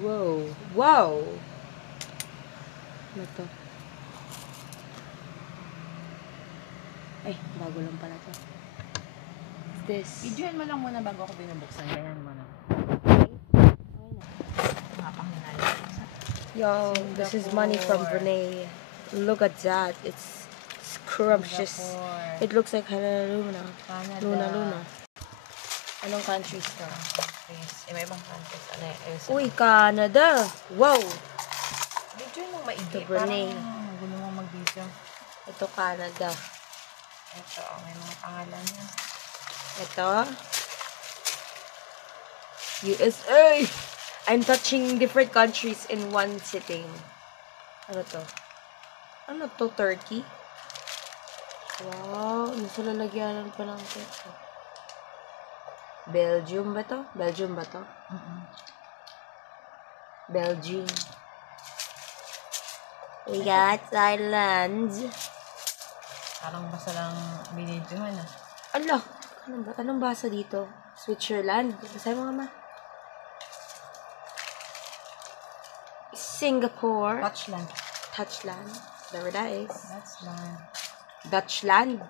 Wow. Wow! Ano to? Ay, bago lang pala to. This. Videoan mo lang muna bago ako binubuksan. Ganyan mo na. Yo, this is money from Brunei. Look at that. It's scrumptious. Singapore. It looks like Luna. Canada. Luna. Anong countries to? May ibang countries. Ano yung Uy, Canada! Wow! Video mo maigi. Ito, Brunei. Parang gulo mo mag-video. Ito, Canada. Ito, may mga pangalan niya. Ito. USA! I'm touching different countries in one sitting. Ano to? Ano to? Turkey? Wow! Nasa lalagyanan pa ng ito. Belgium ba to? Belgium ba to? Belgium. We got Thailand. Parang basta lang binidyohan ah. Ala! Anong basa dito? Switzerland? Basahin mo nga ma. Singapore. Touchland. There that is. That's land. Dutchland.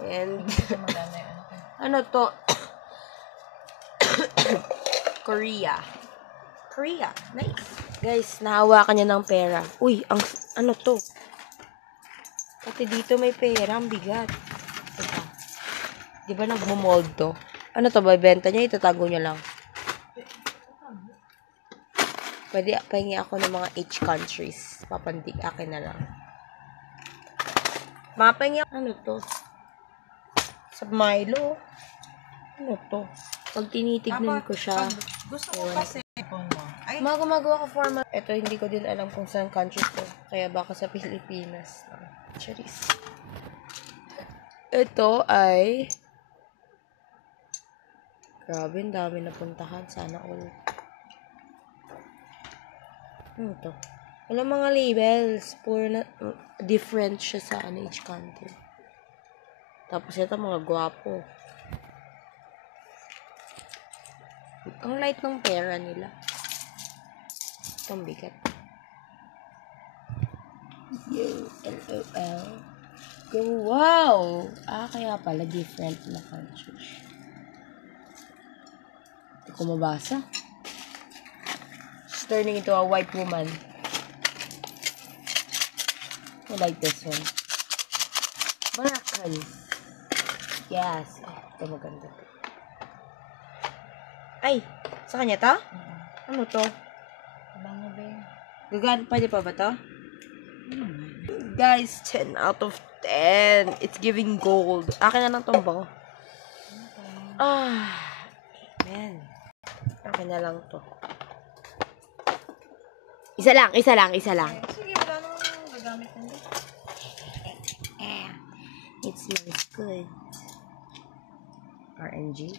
And Maganda yung ano to? Korea. Nice. Guys, nahawakan niya ng pera. Uy, ano to? Pati dito may pera. Ang bigat. Ito. Di ba nagmo-mold to? Ano to? Bebenta niya? Itatago niya lang. Pwede pahingi ako ng mga H countries. Papandig. Akin na lang. Mapahingi ako. Ano to? Sa Milo. Ano to? Pag tinitignan ko siya. Gusto ko kasi phone mo. Ay, Gumagawa ko format. Ito, hindi ko din alam kung saan country to. Kaya baka sa Pilipinas. Charis. Ito ay... Grabe, ang dami napuntahan. Sana all. Ano to? Walang mga labels. Puro na... different siya sa each country. Tapos ito, mga gwapo. Ang light ng pera nila. Itong bigat. Yo, LOL. Go, wow! Kaya pala different na country. Hindi ko mabasa. She's turning into a white woman. I like this one. Moroccan. Yes. Ito maganda. Ay, sa kanya to? Ano to? Bango ba yun? Pwede pa ba to? Guys, 10 out of 10. It's giving gold. Akin na lang tong bango. Man. Akin na lang to. Isa lang. Sige, wala namang gagamit nila. It smells good. RNG.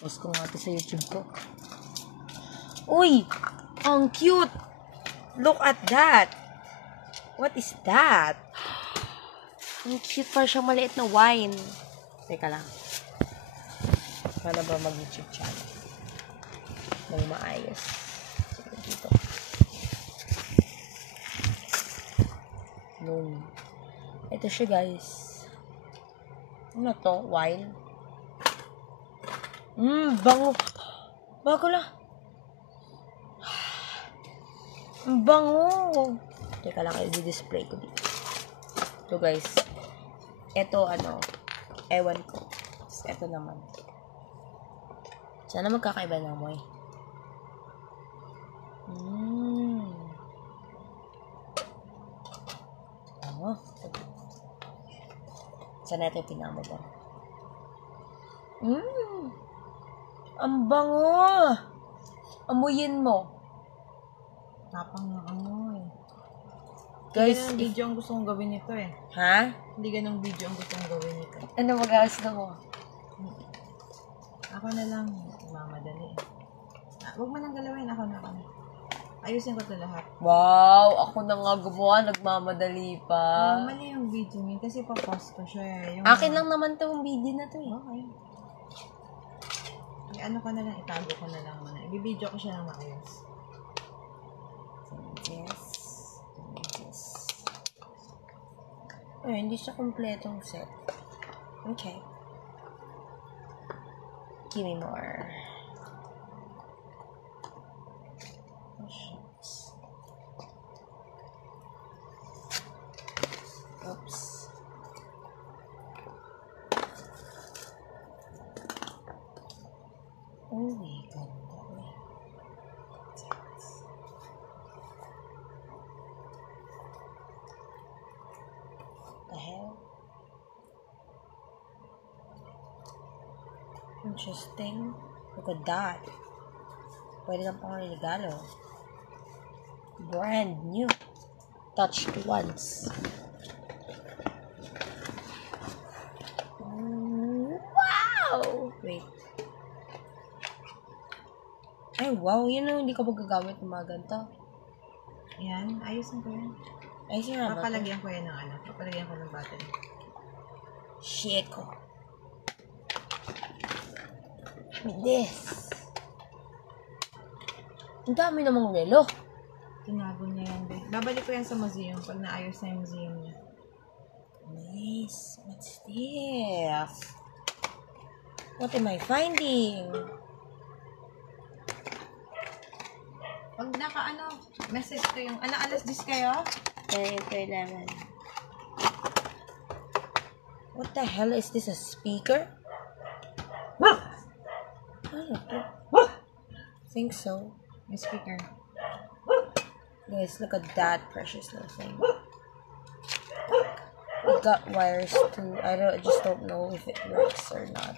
Post ko nga ito sa YouTube ko. Uy! Ang cute! Look at that! What is that? Ang cute pa siyang maliit na wine. Teka lang. Paano ba mag-YouTube channel? Nang maayos. Sige, dito. Boom. Ito siya, guys. Ano to? Wine? Bango. Bago na. Bango. Teka lang, i-display ko dito. Ito, guys. Ito, ewan ko. Ito naman. Sana magkakaiba na mo eh. Sana ito yung pinamaba. Ang bango! Amuyin mo. Tapang na amoy. Guys, Hindi ganang video ang gusto kong gawin nito eh. Ha? Hindi ganang video ang gusto kong gawin nito. Ano mag-aas na mo? Ako na lang. Mamadali. Huwag mo nang galawin. Ako na. Ayusin ko ito lahat. Wow! Ako na nga gumawa. Nagmamadali pa. Mali yung video niya kasi papost ko siya. Yung Akin lang naman to yung video na to eh. Okay. Ano ko na lang, itago ko na lang muna. Ibibidyo ko siya ng maayos. Yes. Ay, hindi siya kompletong set. Okay. Give me more. Oh, shucks. Oops. Oh my God. The hell? Interesting. Look at that. Pwede lang pang regalo. Brand new. Touched once. Wow! Wait. Ay, wow. Yun ang hindi ka magagamit ng mga ganito. Ayan, ayusin ko yan. Ayusin nga ba? Papalagyan ko yan ng ano. Papalagyan ko ng battery. Shit ko. This. Ang dami namang relo. Tinago niya yan, be. Babalik ko yan sa museum pag naayos na yung museum niya. Nice. What's this? What am I finding? Pag message ko yung, alas 10 kayo? Kaya kailangan. What the hell? Is this a speaker? I think so. Yung speaker. Guys, look at that precious little thing. It got wires too. I just don't know if it works or not.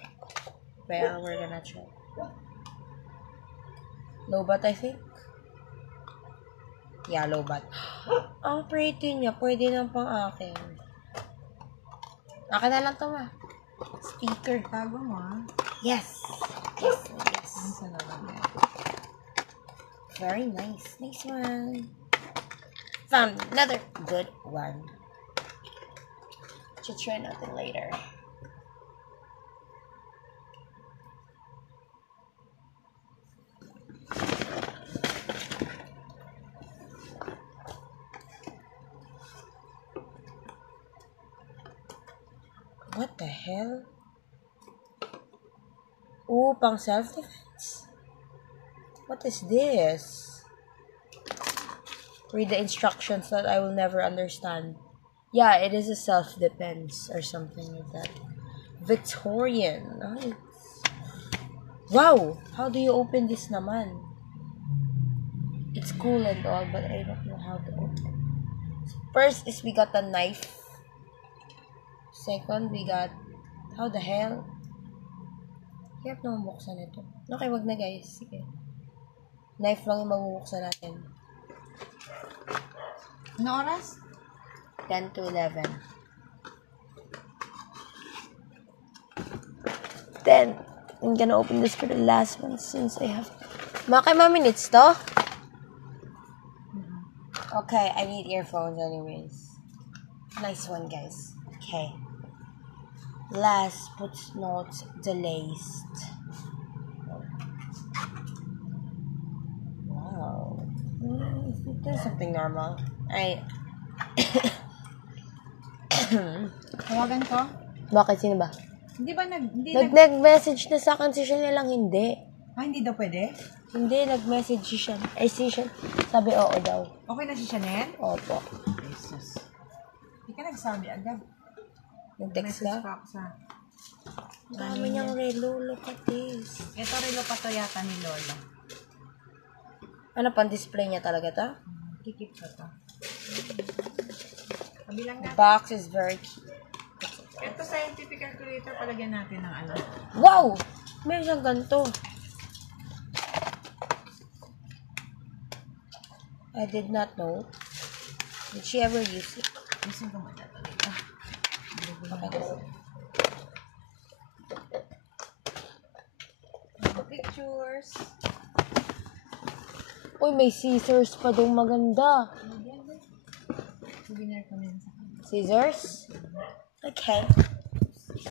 But we're gonna try. Lobat, I think. Yeah, lobat. Ang pretty niya. Pwede na pang akin. Akin na lang to, ma. Speaker. Tago mo, ah. Yes. Yes. Yes. Ang salamat na. Very nice. Nice one. Found another good one. Should try nothing later. What the hell? Oh, pang self-defense. What is this? Read the instructions that I will never understand. Yeah, it is a self-defense or something like that. Victorian. Nice. Wow! How do you open this naman? It's cool and all, but I don't know how to open. First is we got a knife. Second, we got... How the hell? Hirap naman buksan ito. Okay, wag na guys. Sige. Knife lang yung mabubuksan natin. Ano oras? 10 to 11. Then, I'm gonna open this for the last one since I have... Mga kay minutes to? Okay, I need earphones anyways. Nice one, guys. Okay. Last but not the least. Wow. There's something normal. Tawagan ko? Bakit? Sino ba? Hindi ba Nag-message na sa akin si Chanel lang hindi. hindi daw pwede? Hindi, nag-message si Chanel. Ay, si Chanel. Sabi, oo daw. Okay na si Chanel? Opo. Jesus. Hindi ka nagsabi agad. Nag-text Message ka? pa ako sa... Dami niyang relo. Look at this. Ito relo pa to yata ni Lola. Ano, pang-display niya talaga to? Kikip ko to. Kabilang The natin. box is very cute. Ito scientific calculator, palagyan natin ng ano. Wow! Meron siyang ganito. I did not know. Did she ever use it? Gusto ko muna ito dito. Pictures. Uy, may scissors pa daw maganda. Souvenir ko na yun sa kanya. Scissors? Okay.